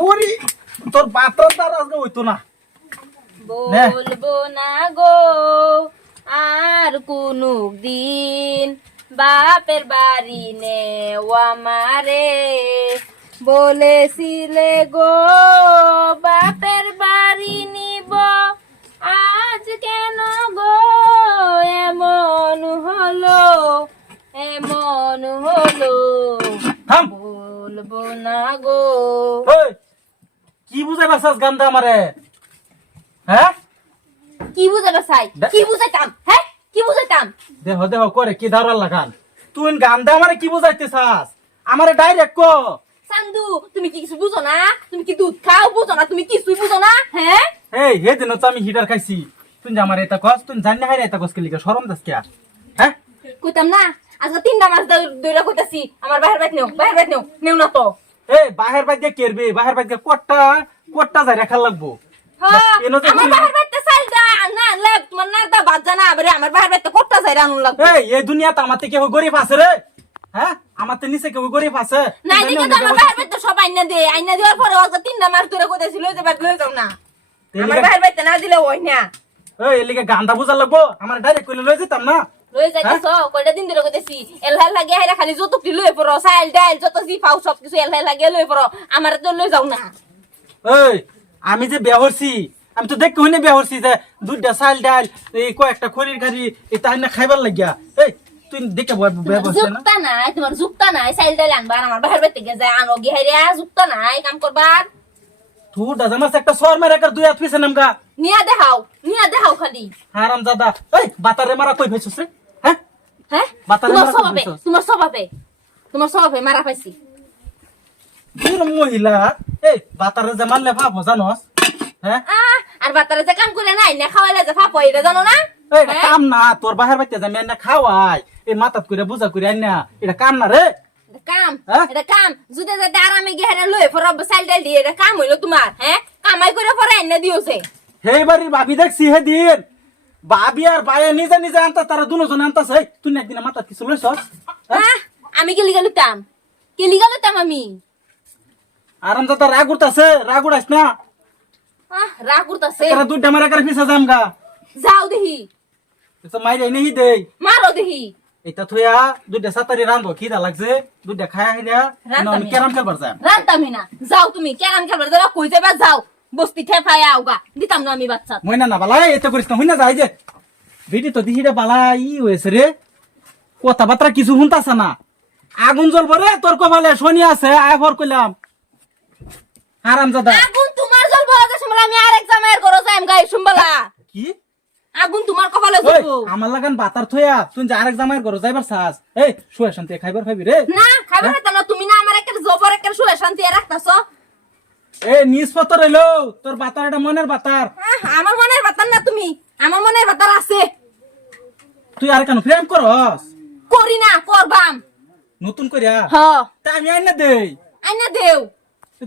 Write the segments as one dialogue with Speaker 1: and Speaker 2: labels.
Speaker 1: করি? তোর বাতর তার আজকে হইতো না।
Speaker 2: বলব না গো আর কোনো দিন বাপের বাড়ি নেওয়া মারে বলেছিলে গো বাপের বাড়ি নিব। আজ কেন গো? এমন হলো এমন হলো। বলব না গো।
Speaker 1: কি বুঝাই পারছাস গান্দা আমারে? হ্যাঁ?
Speaker 2: কি চাই
Speaker 1: দে-
Speaker 2: কি বুঝাইতাম? হ্যাঁ? কি বুঝাইতাম?
Speaker 1: দেহ দেহ করে কি ধারার লাগান তুই গান্দা আমারে কি বুঝাইতে চাস আমারে ডাইরেক্ট কো।
Speaker 2: সান্দু তুমি কি কিছু বুঝো না? তুমি কি দুধ খাও বুঝো না? তুমি কিছুই বুঝো না? হ্যাঁ?
Speaker 1: এই হে দিন তো আমি হিটার খাইছি। তুই যে আমার এটা কস তুই জানি হাই এটা কস কে কেলিকা শরম দাস কে হ্যাঁ?
Speaker 2: কইতাম না আজকে তিনটা মাস দৌড়া কইতাছি আমার বাহির বাইত নেও বাহির বাইত নেও নেও না তো।
Speaker 1: এই বাহের বাইকে কেরবে বাহের বাইকে কোটটা কোটটা যাই রাখার লাগবো। এই দুনিয়াতে আমার থেকে গরিব আছে রে? হ্যাঁ? আমার তো নিচে কেউ গরিব আছে?
Speaker 2: না তো আমার সব আইনা দে দেওয়ার পরে তিনটা যাও না। আমার বাহির বাইতে না দিলে ওই না।
Speaker 1: এই এলিকে গান্দা বুঝা লাগবো আমার ডাইরেক্ট কইলে লই যেতাম না?
Speaker 2: লই যাইতেছ কয়টা দিন ধরে কইতেছি এলহাল লাগে হাইরা খালি যতটি লই পড়ো সাইল ডাইল যত জি পাও সব কিছু এলহাল লাগে লই পড়ো আমার তো লই যাও না।
Speaker 1: এই আমি যে বেহরছি আমি তো দেখ কইনে বেহরছি যে দুইটা চাল ডাল এই কয়েকটা খড়ির গাড়ি এই তাই না খাইবার লাগিয়া। এই তুই দেখে
Speaker 2: যুক্তা নাই তোমার যুক্তা নাই সাইল ডাইল আনবার আমার বাহির বাইতে যায় আনো গি হাইরা যুক্তা নাই কাম করবার
Speaker 1: তুই ডাজামাস একটা সর মেরে কার দুই হাত পিছে নামগা।
Speaker 2: নিয়া দেখাও নিয়া দেখাও খালি।
Speaker 1: হারাম দাদা এই বাতারে মারা কই ভাইছস রে? হ্যাঁ?
Speaker 2: হ্যাঁ
Speaker 1: বাতারে
Speaker 2: তোমার
Speaker 1: মারা
Speaker 2: স্বভাবে তোমার স্বভাবে তোমার মারা পাইছি।
Speaker 1: তুই মহিলা এই বাতারে যে মারলে ভাব জানোস? হ্যাঁ
Speaker 2: আর বাতারে যে কাম করে নাই না খাওয়াইলে যে ফাপ এটা জানো না?
Speaker 1: এই? কাম না তোর বাহির বাইতে যাই না খাওয়াই এই মাথাত করে বুঝা করে আইন না এটা কাম না রে
Speaker 2: কাম
Speaker 1: হ্যাঁ?
Speaker 2: এটা কাম। যদি যাতে আরামে গিয়ে হেরে লই পর সাইল ডাইল দিয়ে এটা কাম হইল তোমার হ্যাঁ? কামাই করে পরে এনে দিওছে।
Speaker 1: সেই বাড়ির ভাবি দেখছি হে দিন। ভাবি আর ভাইয়া নিজে নিজে আনতা তারা দুজন আনতাছে। তুই একদিন মাথাত কিছু লইছস? হ্যাঁ?
Speaker 2: আহ, আমি কি লিগা লুতাম কি লিগা লুতাম আমি?
Speaker 1: আরাম দাদা রাগ উঠতাছে রাগ উড়াইস না?
Speaker 2: আহ, রাগ করতাছে
Speaker 1: তারা দুইটা মারা করে পিছা যাম গা।
Speaker 2: যাও দেখি।
Speaker 1: তো মাইরে নেই দেই।
Speaker 2: মারো দেখি।
Speaker 1: এটা থইয়া দুইটা সাতারি রান্ধো খিদা লাগছে? দুইটা খায়া খাইয়া আমি ক্যারাম খেলবার
Speaker 2: রান্তামি না যাও তুমি কেরাম খেলবার যাবা কই যাবা যাও। বস্তি ঠেফায় দিতাম না আমি বাচ্চা
Speaker 1: মইনা না বালা এতে করিস না হইনা যাই যে ভিডি তো দিহিটা বালা ই হয়েছে রে কথাবার্তা কিছু শুনতাছে না? আগুন জ্বলবো রে তোর কপালে শনি আছে আয় ভর কইলাম। আরাম দাদা
Speaker 2: আগুন তোমার জ্বলবো আগে সময় আমি আরেক জামাইয়ের ঘরে যাইম গাই শুনবালা
Speaker 1: কি?
Speaker 2: আগুন তোমার কপালে জ্বলবো।
Speaker 1: আমার লাগান বাতার থইয়া তুই যে আরেক জামাইয়ের ঘরে যাইবার চাস এই শুয়ে শান্তি খাইবার খাইবি রে?
Speaker 2: না খাইতাম না তুমি না আমার একটা জবর একটা শুয়ে শান্তি রাখতাছো?
Speaker 1: এ নিজ পত্র রইল। তোর বাতার এটা মনের বাতার।
Speaker 2: আমার মনের বাতার না তুমি আমার মনের বাতার আছে।
Speaker 1: তুই আর কেন প্রেম করস?
Speaker 2: করি না করবাম।
Speaker 1: নতুন করিয়া
Speaker 2: হ।
Speaker 1: তা আমি আইনা দেই।
Speaker 2: আইনা দেও।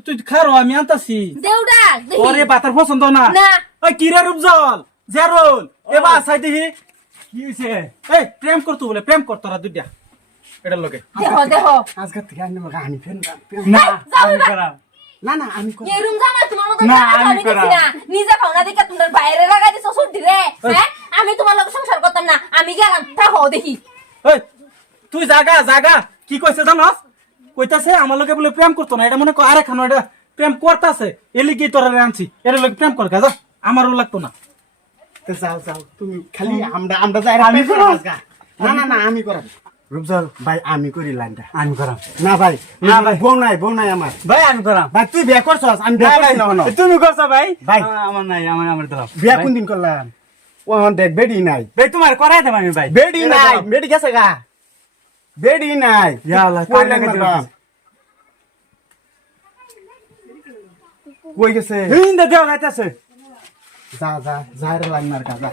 Speaker 1: তুই খারো আমি আনতাছি।
Speaker 2: দেউডা
Speaker 1: ওরে বাতার পছন্দ না।
Speaker 2: না।
Speaker 1: ওই কিরে রূপজল? জেরুল এবার সাই দেখি।
Speaker 3: কি হয়েছে
Speaker 1: এই প্রেম করতো বলে প্রেম কর তোরা দুইটা। এটার লগে।
Speaker 2: দেহ দেহ।
Speaker 3: আজকের থেকে আমি আমাকে আমি ফেন
Speaker 1: না
Speaker 3: আমি। করাম না না আমি করাম।
Speaker 2: এই রুম জামাই তোমার মতো
Speaker 3: না, আমি
Speaker 2: না। নিজে পাওনা দেখে তোমার বাইরে লাগা দিছো ছুটি রে। হ্যাঁ? আমি তোমার লগে সংসার করতাম না। আমি গেলাম হও দেখি।
Speaker 1: এই তুই জাগা জাগা। কি কইছে জানস? কইতাছে আমার লগে বলে প্রেম করতো না। এটা মনে কর আরে খানো এটা প্রেম করতাছে। এলি কি তোরা আনছি। এর লগে প্রেম কর গাজা। আমারও লাগতো না।
Speaker 3: যাও যাও তুমি খালি আমরা আমরা যাই
Speaker 1: আমি করাম।
Speaker 3: না না না আমি করাম। রূপজল ভাই আমি করি লাইনটা।
Speaker 4: আমি করাম।
Speaker 3: না ভাই
Speaker 4: না ভাই।
Speaker 3: বউ নাই বউ নাই আমার।
Speaker 4: ভাই আমি করাম।
Speaker 3: ভাই তুই বিয়ে করছস? আমি বিয়ে করছি। না।
Speaker 4: তুমি করছ ভাই?
Speaker 3: ভাই।
Speaker 4: আমার নাই আমার আমার দিলাম
Speaker 3: বিয়ে কোন দিন করলাম? ও আমার দেখ বেডি নাই।
Speaker 4: ভাই তোমার করাই দেব আমি ভাই।
Speaker 3: বেডি নাই বেডি গেছে গা। বেডি নাই।
Speaker 4: ইয়া আল্লাহ,
Speaker 3: কই
Speaker 4: লাগে
Speaker 3: মারবাম? কই গেছে?
Speaker 4: হিন্দে দেওয়া যাইতেছে।
Speaker 3: যা যা যা রে লাইন মার গা যা